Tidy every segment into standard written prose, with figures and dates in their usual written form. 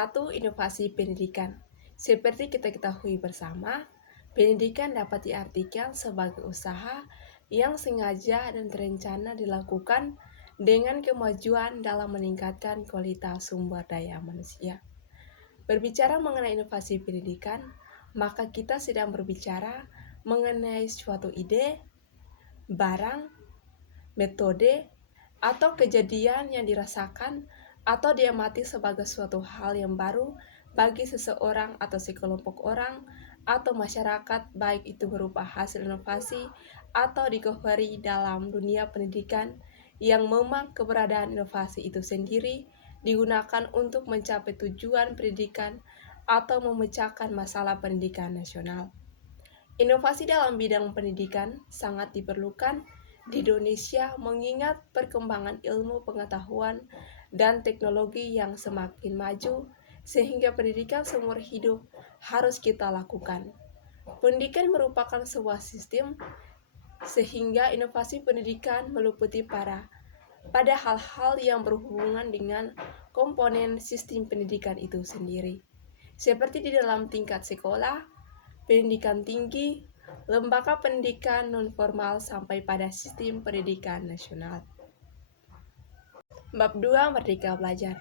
1. Inovasi pendidikan. Seperti kita ketahui bersama, pendidikan dapat diartikan sebagai usaha yang sengaja dan terencana dilakukan dengan kemajuan dalam meningkatkan kualitas sumber daya manusia. Berbicara mengenai inovasi pendidikan, maka kita sedang berbicara mengenai suatu ide, barang, metode, atau kejadian yang dirasakan atau diamati sebagai suatu hal yang baru bagi seseorang atau sekelompok orang atau masyarakat, baik itu berupa hasil inovasi atau recovery dalam dunia pendidikan, yang memang keberadaan inovasi itu sendiri digunakan untuk mencapai tujuan pendidikan atau memecahkan masalah pendidikan nasional. Inovasi dalam bidang pendidikan sangat diperlukan di Indonesia mengingat perkembangan ilmu pengetahuan dan teknologi yang semakin maju, sehingga pendidikan seumur hidup harus kita lakukan. Pendidikan merupakan sebuah sistem, sehingga inovasi pendidikan meliputi pada hal-hal yang berhubungan dengan komponen sistem pendidikan itu sendiri, seperti di dalam tingkat sekolah, pendidikan tinggi, lembaga pendidikan non-formal sampai pada sistem pendidikan nasional. Bab 2. Merdeka belajar.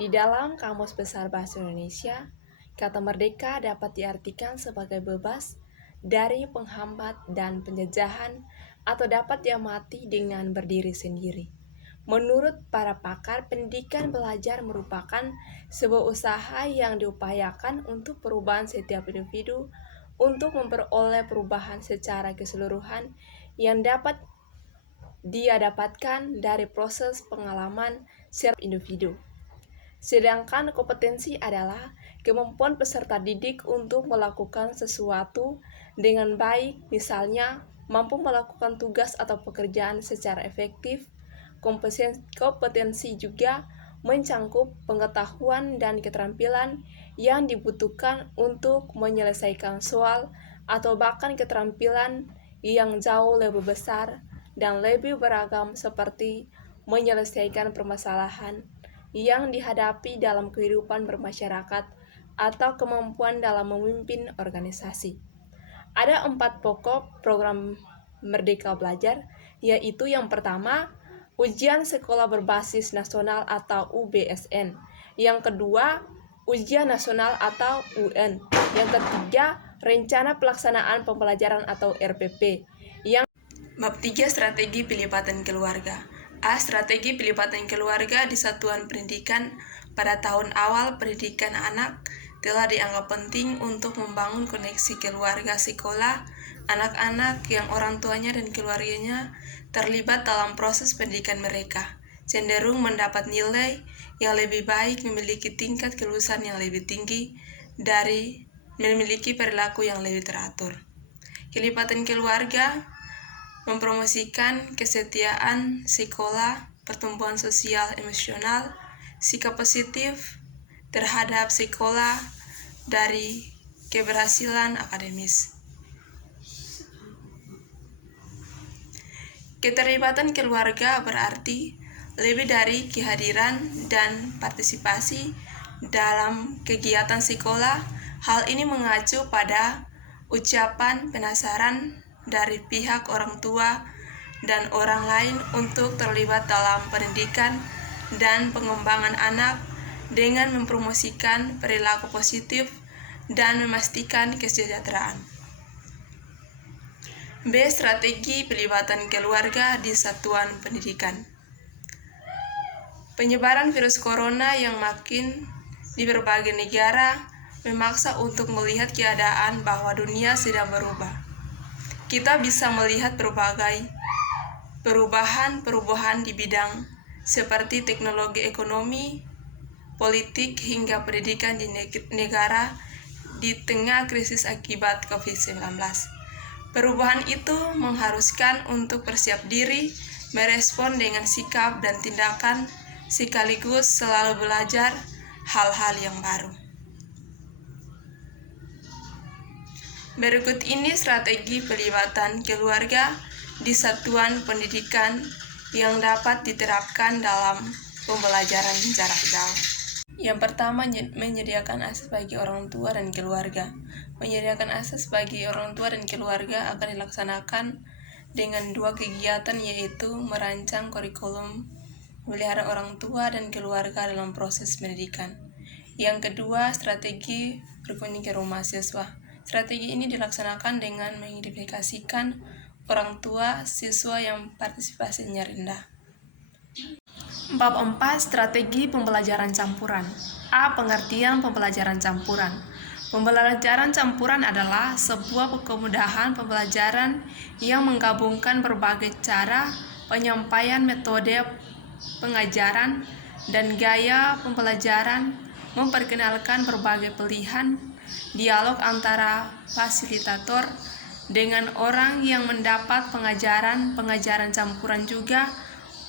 Di dalam Kamus Besar Bahasa Indonesia, kata merdeka dapat diartikan sebagai bebas dari penghambat dan penjajahan atau dapat diamati dengan berdiri sendiri. Menurut para pakar, pendidikan belajar merupakan sebuah usaha yang diupayakan untuk perubahan setiap individu untuk memperoleh perubahan secara keseluruhan yang dapat dia dapatkan dari proses pengalaman setiap individu. Sedangkan kompetensi adalah kemampuan peserta didik untuk melakukan sesuatu dengan baik, misalnya mampu melakukan tugas atau pekerjaan secara efektif. Kompetensi juga mencangkup pengetahuan dan keterampilan yang dibutuhkan untuk menyelesaikan soal atau bahkan keterampilan yang jauh lebih besar dan lebih beragam seperti menyelesaikan permasalahan yang dihadapi dalam kehidupan bermasyarakat atau kemampuan dalam memimpin organisasi. Ada 4 pokok program Merdeka Belajar, yaitu yang pertama, Ujian Sekolah Berbasis Nasional atau UBSN. Yang kedua, Ujian Nasional atau UN. Yang ketiga, Rencana Pelaksanaan Pembelajaran atau RPP. Bab 3. Strategi pelibatan keluarga. A. Strategi pelibatan keluarga di satuan pendidikan. Pada tahun awal pendidikan anak telah dianggap penting untuk membangun koneksi keluarga sekolah anak-anak yang orang tuanya dan keluarganya terlibat dalam proses pendidikan mereka, cenderung mendapat nilai yang lebih baik, memiliki tingkat kelulusan yang lebih tinggi, dari memiliki perilaku yang lebih teratur. Kelibatan keluarga mempromosikan kesetiaan sekolah, pertumbuhan sosial emosional, sikap positif terhadap sekolah, dari keberhasilan akademis. Keterlibatan keluarga berarti lebih dari kehadiran dan partisipasi dalam kegiatan sekolah. Hal ini mengacu pada ucapan penasaran dari pihak orang tua dan orang lain untuk terlibat dalam pendidikan dan pengembangan anak dengan mempromosikan perilaku positif dan memastikan kesejahteraan. B. Strategi pelibatan keluarga di satuan pendidikan. Penyebaran virus corona yang makin di berbagai negara memaksa untuk melihat keadaan bahwa dunia sedang berubah. Kita bisa melihat berbagai perubahan di bidang seperti teknologi, ekonomi, politik, hingga pendidikan di negara di tengah krisis akibat COVID-19. Perubahan itu mengharuskan untuk bersiap diri, merespon dengan sikap dan tindakan, sekaligus selalu belajar hal-hal yang baru. Berikut ini strategi pelibatan keluarga di satuan pendidikan yang dapat diterapkan dalam pembelajaran jarak jauh. Yang pertama, menyediakan akses bagi orang tua dan keluarga. Menyediakan akses bagi orang tua dan keluarga akan dilaksanakan dengan dua kegiatan, yaitu merancang kurikulum memelihara orang tua dan keluarga dalam proses pendidikan. Yang kedua, strategi berkunjung ke rumah siswa. Strategi ini dilaksanakan dengan mengidentifikasikan orang tua siswa yang partisipasinya rendah. Bab 4. Strategi pembelajaran campuran. A. Pengertian pembelajaran campuran. Pembelajaran campuran adalah sebuah kemudahan pembelajaran yang menggabungkan berbagai cara penyampaian, metode pengajaran, dan gaya pembelajaran, memperkenalkan berbagai pilihan dialog antara fasilitator dengan orang yang mendapat pengajaran campuran juga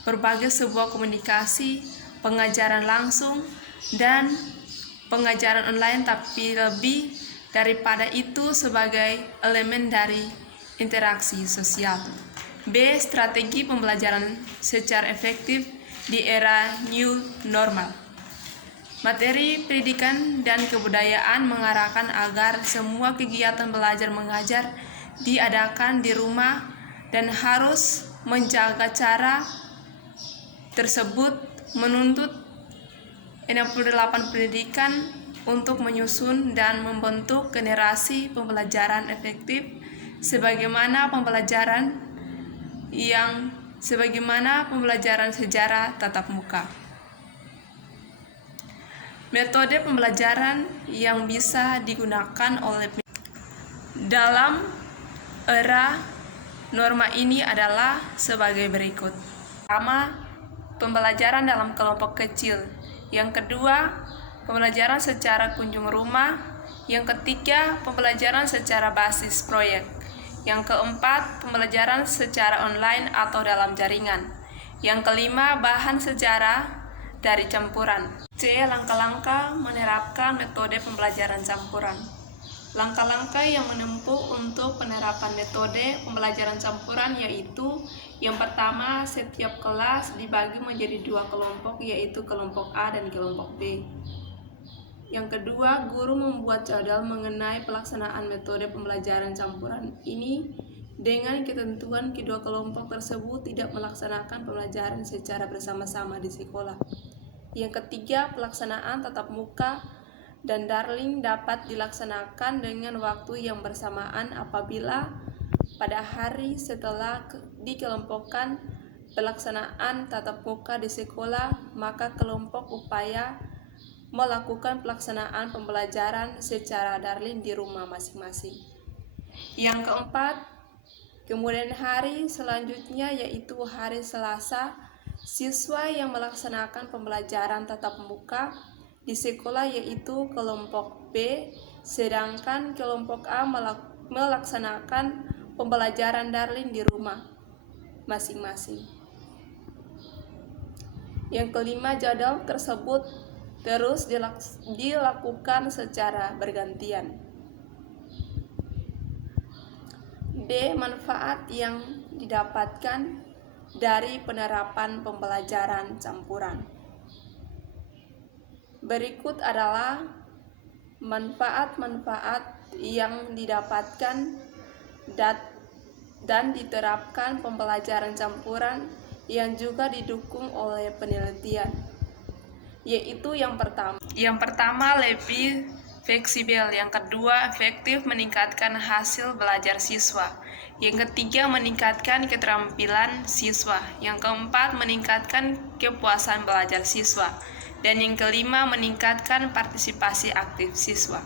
berbagai sebuah komunikasi, pengajaran langsung, dan pengajaran online, tapi lebih daripada itu sebagai elemen dari interaksi sosial. B. Strategi pembelajaran secara efektif di era new normal. Materi pendidikan dan kebudayaan mengarahkan agar semua kegiatan belajar mengajar diadakan di rumah dan harus menjaga cara tersebut menuntut 68 pendidikan untuk menyusun dan membentuk generasi pembelajaran efektif sebagaimana pembelajaran sejarah tatap muka. Metode pembelajaran yang bisa digunakan oleh dalam era norma ini adalah sebagai berikut. Pertama, pembelajaran dalam kelompok kecil. Yang kedua, pembelajaran secara kunjung rumah. Yang ketiga, pembelajaran secara basis proyek. Yang keempat, pembelajaran secara online atau dalam jaringan. Yang kelima, bahan sejarah dari campuran. C. Langkah-langkah menerapkan metode pembelajaran campuran. Langkah-langkah yang menempuh untuk penerapan metode pembelajaran campuran yaitu: yang pertama, setiap kelas dibagi menjadi dua kelompok, yaitu kelompok A dan kelompok B. Yang kedua, guru membuat jadwal mengenai pelaksanaan metode pembelajaran campuran ini dengan ketentuan kedua kelompok tersebut tidak melaksanakan pembelajaran secara bersama-sama di sekolah. Yang ketiga, pelaksanaan tatap muka dan daring dapat dilaksanakan dengan waktu yang bersamaan apabila pada hari setelah dikelompokkan pelaksanaan tatap muka di sekolah, maka kelompok upaya melakukan pelaksanaan pembelajaran secara daring di rumah masing-masing. Yang keempat, kemudian hari selanjutnya yaitu hari Selasa, siswa yang melaksanakan pembelajaran tatap muka di sekolah yaitu kelompok B, sedangkan kelompok A melaksanakan pembelajaran daring di rumah masing-masing. Yang kelima, jadwal tersebut terus dilakukan secara bergantian. D. Manfaat yang didapatkan dari penerapan pembelajaran campuran. Berikut adalah manfaat-manfaat yang didapatkan dan diterapkan pembelajaran campuran yang juga didukung oleh penelitian, yaitu yang pertama lebih fleksibel, yang kedua efektif meningkatkan hasil belajar siswa, yang ketiga meningkatkan keterampilan siswa, yang keempat meningkatkan kepuasan belajar siswa, dan yang kelima meningkatkan partisipasi aktif siswa.